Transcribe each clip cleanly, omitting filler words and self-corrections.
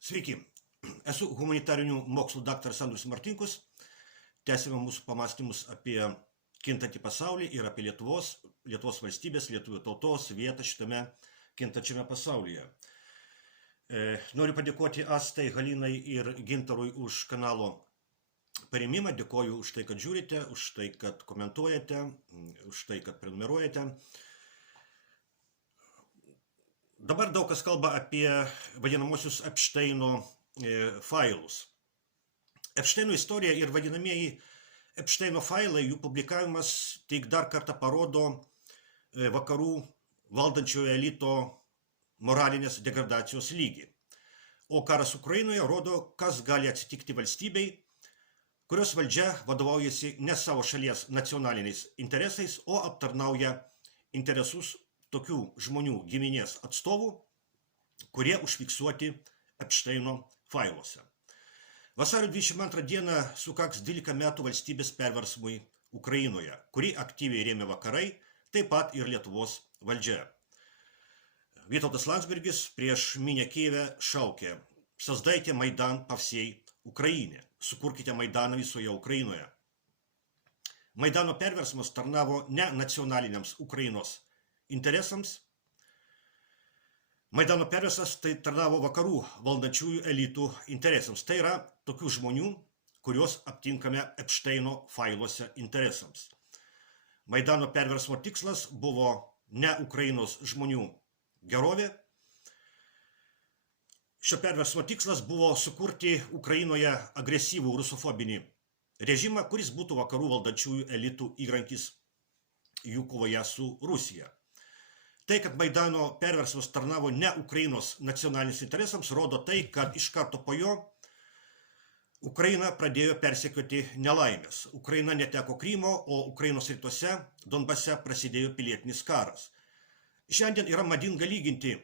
Sveiki, esu humanitarinių mokslų daktaras Andrius Martinkus. Tęsime mūsų pamastymus apie kintantį pasaulį ir apie Lietuvos valstybės, lietuvių tautos vietą šitame kintančiame pasaulyje. Noriu padėkoti Astai, Halinai ir Gintarui už kanalo parėmimą. Dėkoju už tai, kad žiūrite, už tai, kad komentuojate, už tai, kad prenumeruojate. Dabar daug kas kalba apie vadinamosius Epšteino failus. Epšteino istorija ir vadinamieji Epšteino failai, jų publikavimas tik dar kartą parodo vakarų valdančiojo elito moralinės degradacijos lygį. O karas Ukrainoje rodo, kas gali atsitikti valstybei, kurios valdžia vadovaujasi ne savo šalies nacionaliniais interesais, o aptarnauja interesus tokių žmonių giminės atstovų, kurie užfiksuoti Epšteino failuose. Vasario 22 dieną sukaks 12 metų valstybės perversmui Ukrainoje, kurį aktyviai rėmė vakarai, taip pat ir Lietuvos valdžia. Vytautas Landsbergis prieš minią Kijeve šaukė: "Создайте Майдан по всей Украине", sukurkite Maidaną visoje Ukrainoje. Maidano perversmas tarnavo ne nacionaliniams Ukrainos interesams. Maidano perversmas tai tarnavo vakarų valdančiųjų elitų interesams. Tai yra tokių žmonių, kuriuos aptinkame Epšteino failuose interesams. Maidano perversmo tikslas buvo ne Ukrainos žmonių gerovė. Šio perversmo tikslas buvo sukurti Ukrainoje agresyvų rusofobinį režimą, kuris būtų vakarų valdančiųjų elitų įrankis jų kovoje su Rusija. Tai, kad Maidano perversmas tarnavo ne Ukrainos nacionaliniams interesams, rodo tai, kad iš karto po jo Ukraina pradėjo persekioti nelaimės. Ukraina neteko Krymo, o Ukrainos rytuose, Donbase, prasidėjo pilietinis karas. Šiandien yra madinga lyginti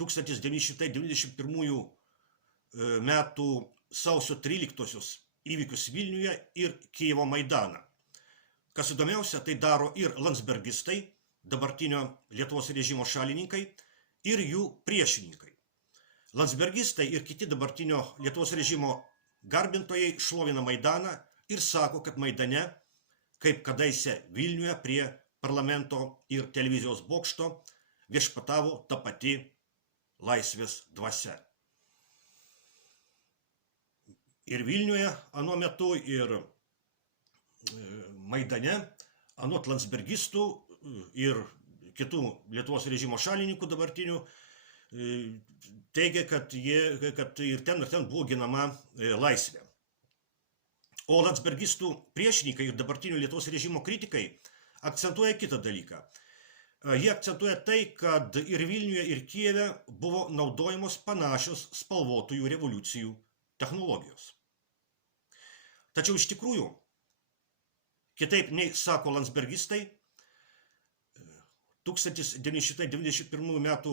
1991 metų sausio 13-osios įvykius Vilniuje ir Kijevo Maidaną. Kas įdomiausia, tai daro ir landsbergistai, dabartinio Lietuvos režimo šalininkai, ir jų priešininkai. Landsbergistai ir kiti dabartinio Lietuvos režimo garbintojai šlovina Maidaną ir sako, kad Maidane, kaip kadaise Vilniuje prie parlamento ir televizijos bokšto, viešpatavo ta pati laisvės dvasia. Ir Vilniuje anuo metu, ir Maidane, anot landsbergistų ir kitų Lietuvos režimo šalininkų dabartinių, teigia, kad ir ten buvo ginama laisvė. O landsbergistų priešininkai ir dabartinių Lietuvos režimo kritikai akcentuoja kitą dalyką. Jie akcentuoja tai, kad ir Vilniuje, ir Kijeve buvo naudojamos panašios spalvotųjų revoliucijų technologijos. Tačiau iš tikrųjų, kitaip nei sako landsbergistai, 1991 metų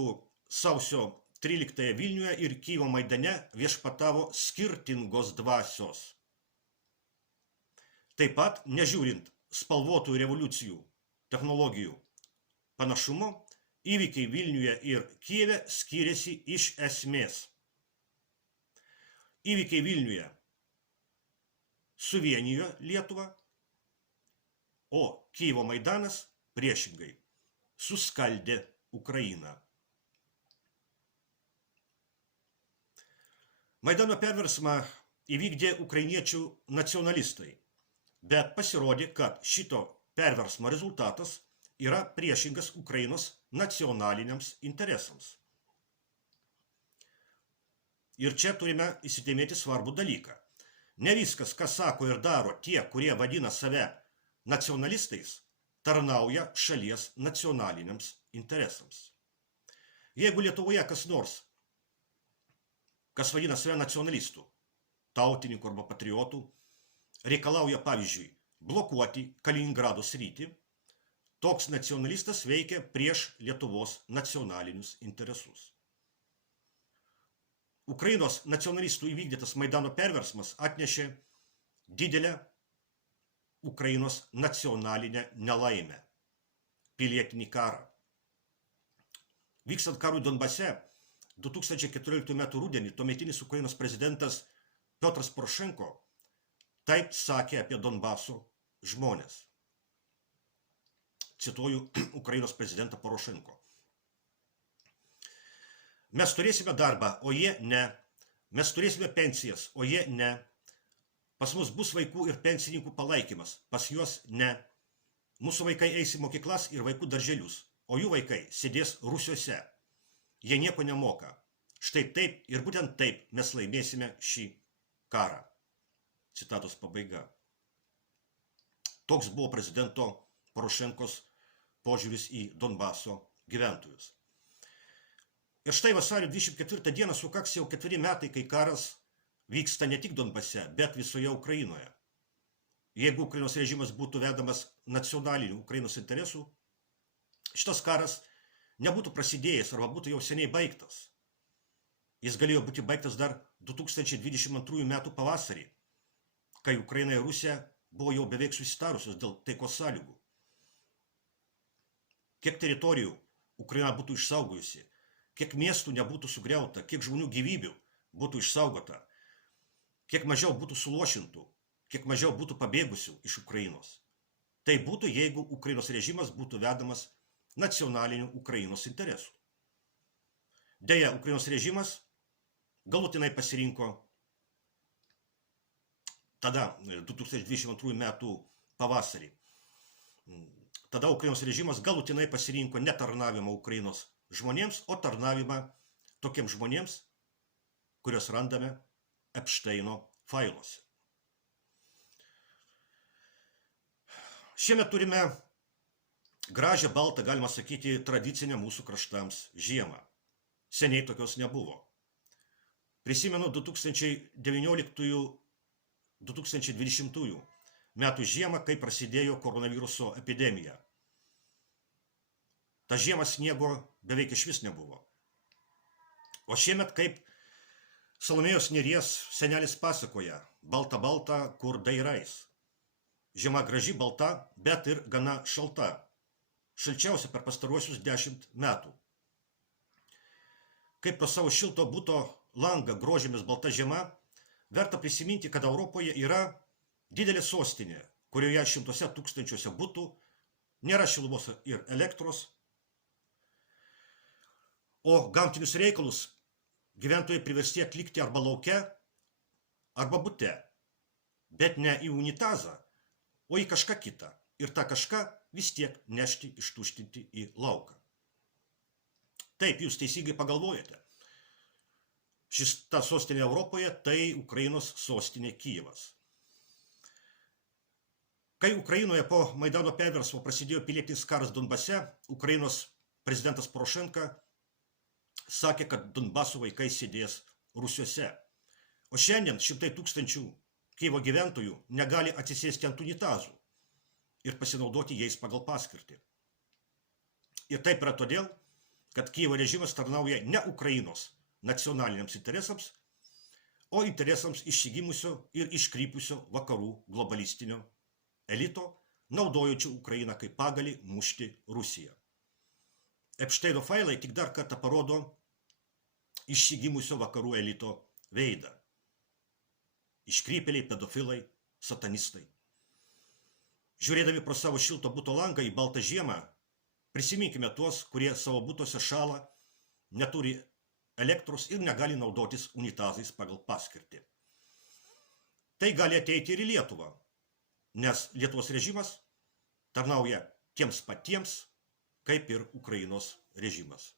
sausio 13 Vilniuje ir Kijevo Maidane viešpatavo skirtingos dvasios. Taip pat, nežiūrint spalvotų revoliucijų technologijų panašumo, įvykiai Vilniuje ir Kijeve skiriasi iš esmės. Įvykiai Vilniuje suvienijo Lietuvą, o Kijevo Maidanas priešingai suskaldė Ukrainą. Maidano perversmą įvykdė ukrainiečių nacionalistai, bet pasirodė, kad šito perversmo rezultatas yra priešingas Ukrainos nacionaliniams interesams. Ir čia turime įsidėmėti svarbų dalyką. Ne viskas, ką sako ir daro tie, kurie vadina save nacionalistais, tarnauja šalies nacionaliniams interesams. Jeigu Lietuvoje kas nors, kas vadina save nacionalistų, tautininkų arba patriotų, reikalauja, pavyzdžiui, blokuoti Kaliningrado sritį, toks nacionalistas veikia prieš Lietuvos nacionalinius interesus. Ukrainos nacionalistų įvykdytas Maidano perversmas atnešė didelę Ukrainos nacionalinę nelaimę, pilietinį karą. Vykstant karui Donbase, 2014 m. rudenį tuometinis Ukrainos prezidentas Piotras Porošenko taip sakė apie Donbaso žmonės. Cituoju Ukrainos prezidentą Porošenko. Mes turėsime darbą, o jie ne. Mes turėsime pensijas, o jie ne. Pas mus bus vaikų ir pensininkų palaikymas, pas juos ne. Mūsų vaikai eis į mokyklas ir vaikų darželius, o jų vaikai sėdės rūsiuose. Jie nieko nemoka. Štai taip ir būtent taip mes laimėsime šį karą. Citatos pabaiga. Toks buvo prezidento Porošenkos požiūris į Donbaso gyventojus. Ir štai vasario 24 dieną sukaks jau 4 metai, kai karas vyksta ne tik Donbase, bet visoje Ukrainoje. Jeigu Ukrainos režimas būtų vedamas nacionalinių Ukrainos interesų, šitas karas nebūtų prasidėjęs arba būtų jau seniai baigtas. Jis galėjo būti baigtas dar 2022 metų pavasarį, kai Ukraina ir Rusija buvo jau beveik susitarusios dėl taikos sąlygų. Kiek teritorijų Ukraina būtų išsaugojusi, kiek miestų nebūtų sugriauta, kiek žmonių gyvybių būtų išsaugota, kiek mažiau būtų suluošintų, kiek mažiau būtų pabėgusių iš Ukrainos. Tai būtų, jeigu Ukrainos režimas būtų vedamas nacionalinių Ukrainos interesų. Deja, Ukrainos režimas galutinai pasirinko tada, 2022 metų pavasarį. Tada Ukrainos režimas galutinai pasirinko ne tarnavimą Ukrainos žmonėms, o tarnavimą tokiems žmonėms, kuriuos randame Epšteino failuose. Šiemet turime gražią, baltą, galima sakyti, tradicinę mūsų kraštams žiemą. Seniai tokios nebuvo. Prisimenu 2019-2020 metų žiemą, kai prasidėjo koronaviruso epidemija. Ta žiema sniego beveik išvis nebuvo. O šiemet, kaip Salomėjos Nėries senelis pasakoja, balta balta, kur dairais. Žiema graži, balta, bet ir gana šalta. Šalčiausia per pastaruosius 10 metų. Kaip pro savo šilto buto langą grožėmis balta žiema, verta prisiminti, kad Europoje yra didelė sostinė, kurioje šimtuose tūkstančiuose butų nėra šilumos ir elektros, o gamtinius reikalus gyventojai priversti atlikti arba lauke, arba bute, bet ne į unitazą, o į kažką kitą. Ir tą kažką vis tiek nešti, ištuštinti į lauką. Taip, jūs teisingai pagalvojate. Ta sostinė Europoje, tai Ukrainos sostinė Kijevas. Kai Ukrainoje po Maidano perversmo prasidėjo pilietinis karas Donbase, Ukrainos prezidentas Porošenka sakė, kad Donbaso vaikai sėdės rūsiuose. O šiandien šimtai tūkstančių Kijevo gyventojų negali atsisėsti ant unitazų ir pasinaudoti jais pagal paskirtį. Ir taip yra todėl, kad Kijevo režimas tarnauja ne Ukrainos nacionaliniams interesams, o interesams išsigimusio ir iškrypusio vakarų globalistinio elito, naudojančių Ukrainą kaip pagalį mušti Rusiją. Epšteino failai tik dar kartą parodo išsigimusio vakarų elito veidą. Iškrypėliai, pedofilai, satanistai. Žiūrėdami pro savo šilto buto langą į baltą žiemą, prisiminkime tuos, kurie savo butuose šąla, neturi elektros ir negali naudotis unitazais pagal paskirtį. Tai gali ateiti ir į Lietuvą, nes Lietuvos režimas tarnauja tiems patiems, kaip ir Ukrainos režimas.